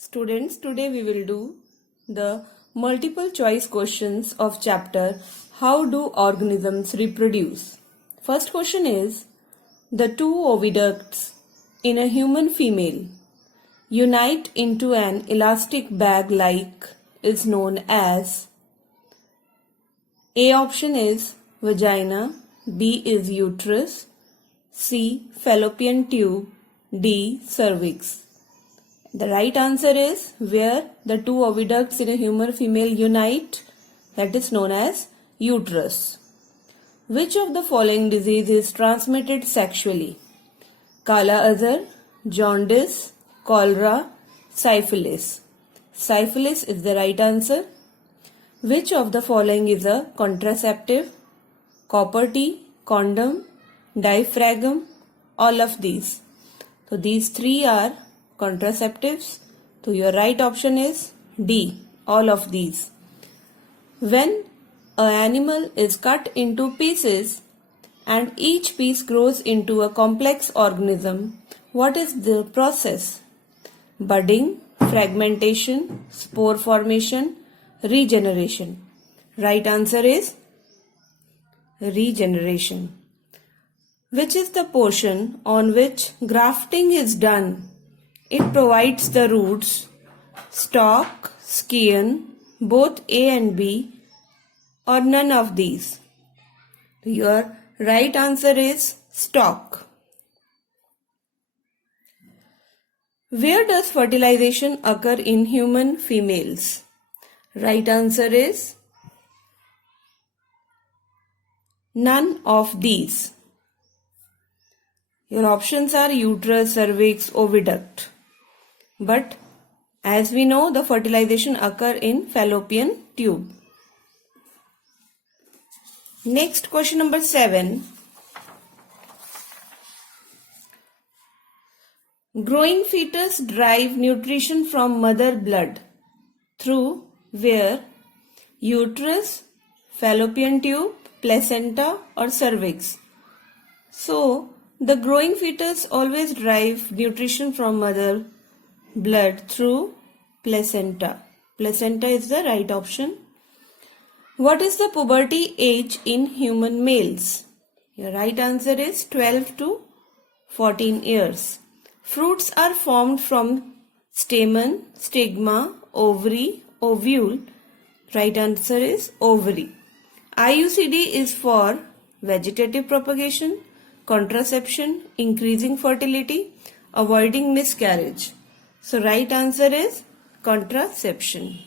Students, today we will do the multiple choice questions of chapter How do organisms reproduce? First question is, the two oviducts in a human female unite into an elastic bag like is known as. A option is vagina, B is uterus, C fallopian tube, D cervix. The right answer is where the two oviducts in a human female unite, that is known as uterus. Which of the following disease is transmitted sexually? Kala Azar, jaundice, cholera, syphilis. Syphilis is the right answer. Which of the following is a contraceptive? Copper T, condom, diaphragm, all of these. So these three are contraceptives. So your right option is D, all of these. When an animal is cut into pieces and each piece grows into a complex organism, what is the process? Budding, fragmentation, spore formation, regeneration. Right answer is regeneration. Which is the portion on which grafting is done? It provides the roots, stalk, scion, both A and B, or none of these. Your right answer is stalk. Where does fertilization occur in human females? Right answer is none of these. Your options are uterus, cervix, oviduct. But as we know, the fertilization occurs in fallopian tube. Next, question number 7. Growing fetus derive nutrition from mother blood through where? Uterus, fallopian tube, placenta, or cervix. So, the growing fetus always derive nutrition from mother blood through placenta. Placenta is the right option. What is the puberty age in human males? Your right answer is 12 to 14 years. Fruits are formed from stamen, stigma, ovary, ovule. Right answer is ovary. IUCD is for vegetative propagation, contraception, increasing fertility, avoiding miscarriage. So right answer is contraception.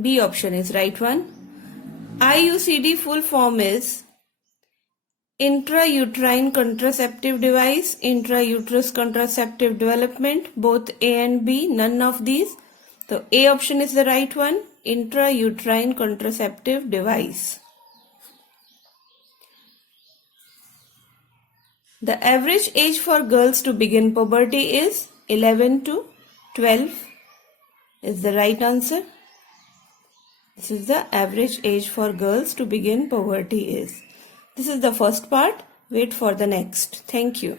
B option is right one. IUCD full form is intrauterine contraceptive device, intrauterus contraceptive development, both A and B, none of these. So A option is the right one, intrauterine contraceptive device. The average age for girls to begin puberty is 11 to 12 is the right answer. This is the average age for girls to begin puberty is. This is the first part. Wait for the next. Thank you.